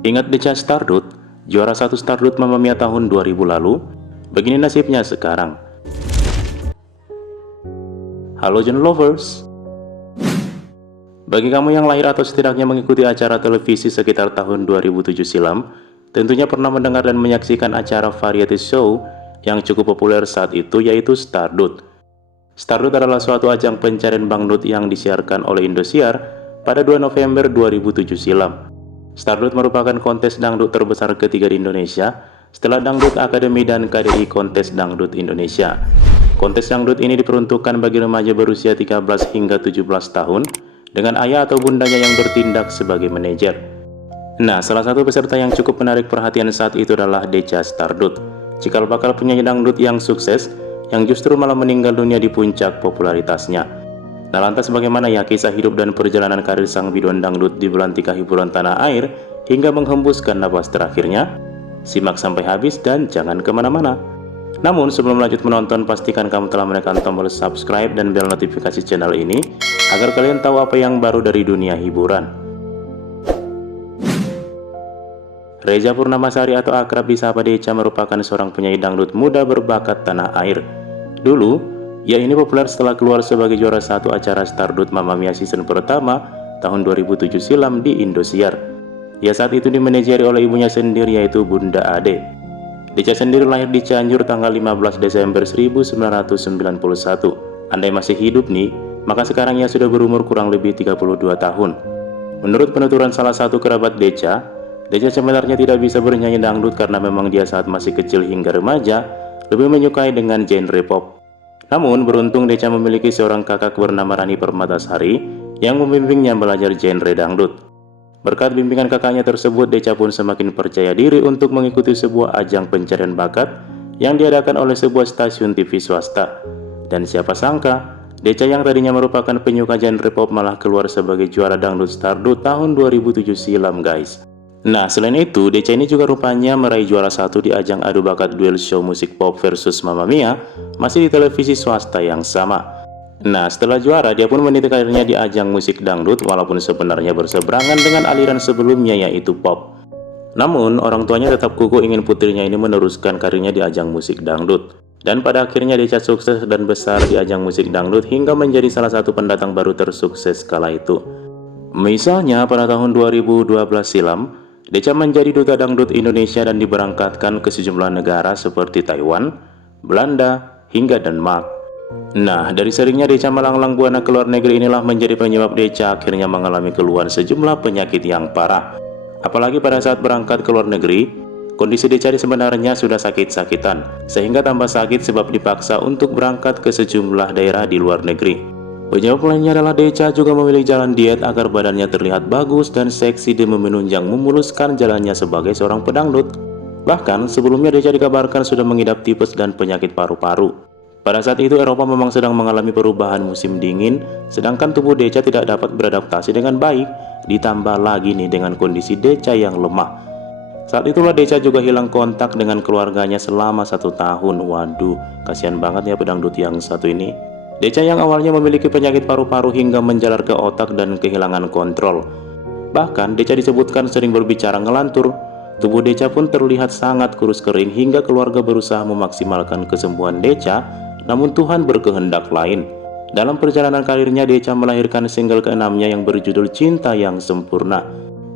Ingat Deca Stardust, juara satu Stardust Mamma Mia tahun 2000 lalu? Begini nasibnya sekarang. Halo John Lovers. Bagi kamu yang lahir atau setidaknya mengikuti acara televisi sekitar tahun 2007 silam, tentunya pernah mendengar dan menyaksikan acara variety show yang cukup populer saat itu, yaitu Stardust. Stardust adalah suatu ajang pencarian dangdut yang disiarkan oleh Indosiar pada 2 November 2007 silam. Stardust merupakan kontes dangdut terbesar ketiga di Indonesia setelah Dangdut Akademi dan KDI Kontes Dangdut Indonesia. Kontes dangdut ini diperuntukkan bagi remaja berusia 13 hingga 17 tahun dengan ayah atau bundanya yang bertindak sebagai manajer. Nah, salah satu peserta yang cukup menarik perhatian saat itu adalah Deca Stardust, cikal bakal penyanyi dangdut yang sukses yang justru malah meninggal dunia di puncak popularitasnya. Nah, lantas bagaimana ya kisah hidup dan perjalanan karir sang biduan dangdut di belantika hiburan tanah air hingga menghembuskan napas terakhirnya? Simak sampai habis dan jangan kemana-mana. Namun sebelum lanjut menonton, pastikan kamu telah menekan tombol subscribe dan bel notifikasi channel ini agar kalian tahu apa yang baru dari dunia hiburan. Reza Purnamasari atau akrab disapa Deca merupakan seorang penyanyi dangdut muda berbakat tanah air. Dulu, ia ini populer setelah keluar sebagai juara satu acara Stardust Mamma Mia season pertama tahun 2007 silam di Indosiar. Ia saat itu dimanajeri oleh ibunya sendiri, yaitu Bunda Ade. Deca sendiri lahir di Cianjur tanggal 15 Desember 1991. Andai masih hidup nih, maka sekarang ia sudah berumur kurang lebih 32 tahun. Menurut penuturan salah satu kerabat Deca, Deca sebenarnya tidak bisa bernyanyi dangdut karena memang dia saat masih kecil hingga remaja lebih menyukai dengan genre pop. Namun beruntung Deca memiliki seorang kakak bernama Rani Permatasari yang membimbingnya belajar genre dangdut. Berkat bimbingan kakaknya tersebut, Deca pun semakin percaya diri untuk mengikuti sebuah ajang pencarian bakat yang diadakan oleh sebuah stasiun TV swasta. Dan siapa sangka, Deca yang tadinya merupakan penyuka genre pop malah keluar sebagai juara dangdut Stardust tahun 2007 silam, guys. Nah, selain itu, Deca ini juga rupanya meraih juara satu di ajang adu bakat duel show musik pop versus Mamma Mia, masih di televisi swasta yang sama. Nah, setelah juara, dia pun meniti karirnya di ajang musik dangdut walaupun sebenarnya berseberangan dengan aliran sebelumnya, yaitu pop. Namun, orang tuanya tetap kukuh ingin putrinya ini meneruskan karirnya di ajang musik dangdut. Dan pada akhirnya Deca sukses dan besar di ajang musik dangdut hingga menjadi salah satu pendatang baru tersukses kala itu. Misalnya pada tahun 2012 silam, Deca menjadi duta dangdut Indonesia dan diberangkatkan ke sejumlah negara seperti Taiwan, Belanda, hingga Denmark. Nah, dari seringnya Deca melanglang buana ke luar negeri inilah menjadi penyebab Deca akhirnya mengalami keluhan sejumlah penyakit yang parah. Apalagi pada saat berangkat ke luar negeri, kondisi Deca sebenarnya sudah sakit-sakitan, sehingga tambah sakit sebab dipaksa untuk berangkat ke sejumlah daerah di luar negeri. Penyebab lainnya adalah Deca juga memilih jalan diet agar badannya terlihat bagus dan seksi demi menunjang memuluskan jalannya sebagai seorang pedangdut. Bahkan sebelumnya Deca dikabarkan sudah mengidap tipes dan penyakit paru-paru. Pada saat itu Eropa memang sedang mengalami perubahan musim dingin, sedangkan tubuh Deca tidak dapat beradaptasi dengan baik, ditambah lagi nih dengan kondisi Deca yang lemah. Saat itulah Deca juga hilang kontak dengan keluarganya selama 1 tahun. Waduh, kasihan banget ya pedangdut yang satu ini. Deca yang awalnya memiliki penyakit paru-paru hingga menjalar ke otak dan kehilangan kontrol. Bahkan Deca disebutkan sering berbicara ngelantur. Tubuh Deca pun terlihat sangat kurus kering hingga keluarga berusaha memaksimalkan kesembuhan Deca, namun Tuhan berkehendak lain. Dalam perjalanan karirnya, Deca melahirkan single ke-6-nya yang berjudul Cinta Yang Sempurna.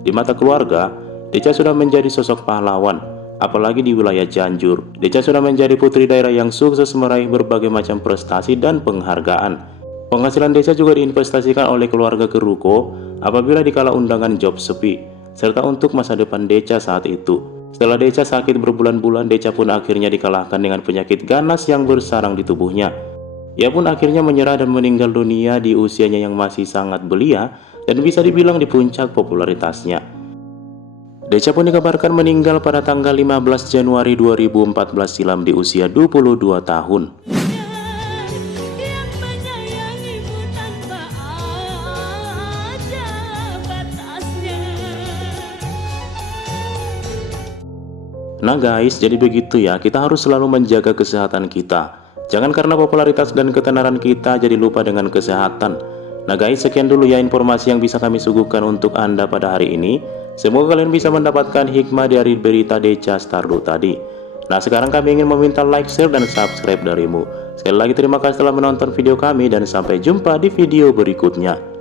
Di mata keluarga, Deca sudah menjadi sosok pahlawan, apalagi di wilayah Cianjur. Deca sudah menjadi putri daerah yang sukses meraih berbagai macam prestasi dan penghargaan. Penghasilan Deca juga diinvestasikan oleh keluarga ke ruko apabila dikala undangan job sepi, serta untuk masa depan Deca saat itu. Setelah Deca sakit berbulan-bulan, Deca pun akhirnya dikalahkan dengan penyakit ganas yang bersarang di tubuhnya. Ia pun akhirnya menyerah dan meninggal dunia di usianya yang masih sangat belia dan bisa dibilang di puncak popularitasnya. Deca pun dikabarkan meninggal pada tanggal 15 Januari 2014 silam di usia 22 tahun. Nah guys, jadi begitu ya, kita harus selalu menjaga kesehatan kita. Jangan karena popularitas dan ketenaran kita jadi lupa dengan kesehatan. Nah guys, sekian dulu ya informasi yang bisa kami suguhkan untuk Anda pada hari ini. Semoga kalian bisa mendapatkan hikmah dari berita Deca Stardo tadi. Nah sekarang kami ingin meminta like, share, dan subscribe darimu. Sekali lagi terima kasih telah menonton video kami dan sampai jumpa di video berikutnya.